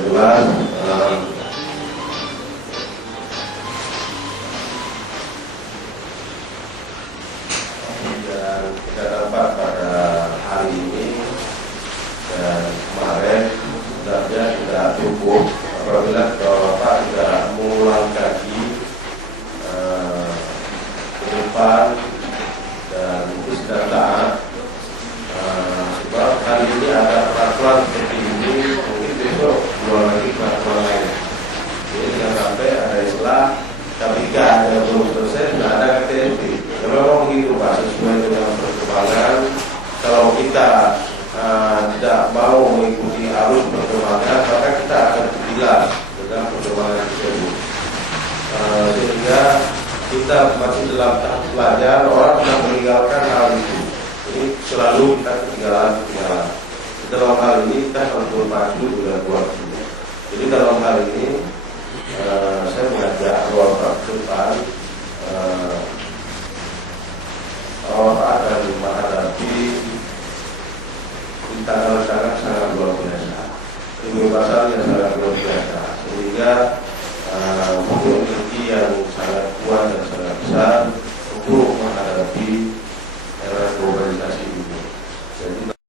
jelas dan kita dapat pada hari ini dan kemarin sebenarnya tidak cukup apabila Bapak tidak mengulang kaji ke depan dan sudah taat. Sebab hari ini ada peraturan seperti ini, mungkin besok keluar lagi peraturan lain. Jadi jangan sampai ada istilah KPK yang belum selesai, tidak ada KTP. Ya memang begitu Pak, sesuai dengan perkembangan. Kalau kita tidak mau mengikuti arus perkembangan, maka kita akan tergilas dengan perkembangan tersebut. Sehingga kita masih dalam tahap belajar, orang sudah meninggalkan hal itu. Jadi selalu kita ketinggalan. Dalam hal ini kita harus berpacu dengan waktu. Jadi dalam hal ini saya mengajak Bapak ke depan, Bapak akan menghadapi tantangan sangat luar biasa, kebebasan yang sangat luar biasa, sehingga